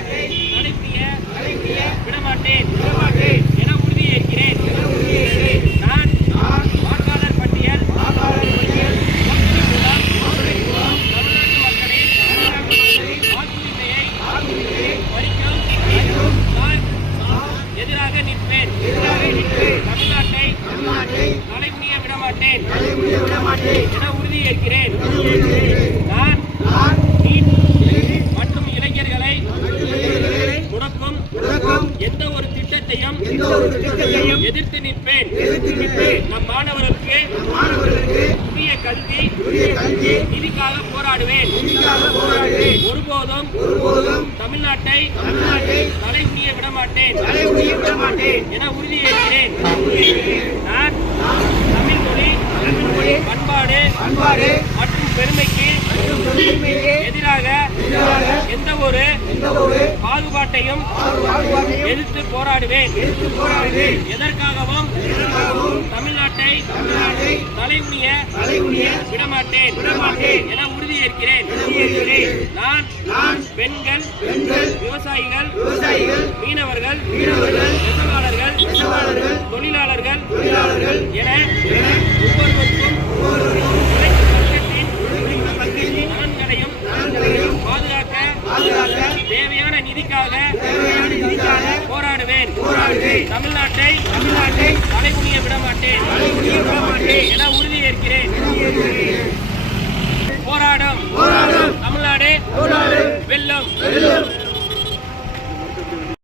நடைபெறிய அழைப்பிய விடமாட்டேன். விடமாட்டேன். என உறுதியேற்கிறேன். நான் நான் வாக்காளர் பட்டியல் வாக்காளர் பட்டியல் எதிராக நிற்பேன். எதிராக நிற்பேன். தமிழ்நாட்டை தமிழ்நாட்டை தலைமுடிய விடமாட்டேன். தலைமுடிய விடமாட்டேன் என உறுதியேற்கிறேன் உறுதியேற்கிறேன். நான் நான் நீட் நீட் மற்றும் இளைஞர்களை இளைஞர்களை முடக்கும் முடக்கும் எந்த ஒரு திட்டத்தையும் எதிர்த்து நிற்பேன். நம் மாணவர்களுக்கு உரிய கல்வி நீதிக்காக போராடுவேன். ஒருபோதும் தமிழ்நாட்டை தமிழ்நாட்டை தலைமுடிய விடமாட்டேன் என உறுதியேற்கிறேன். நான் தமிழ் மொழி பண்பாடு பண்பாடு மற்றும் பெருமைக்கு எதிராக எந்த ஒரு பாகுபாட்டையும் எதிர்த்து போராடுவேன். எதற்காகவும் தமிழ்நாட்டை தலைமுடிய தலைமுடிய விடமாட்டேன். என உறுதியேற்கிறேன். நான் நான் பெண்கள் பெண்கள், விவசாயிகள் விவசாயிகள், மீனவர்கள் மீனவர்கள், நெசவாளர்கள், தேவையான நிதிக்காக தேவையான நிதிக்காக போராடுவேன் போராடுவேன். தமிழ்நாட்டை தமிழ்நாட்டை தலைமுடிய விடமாட்டேன் தலைமுடிய விடமாட்டேன். என உறுதியேற்கிறேன்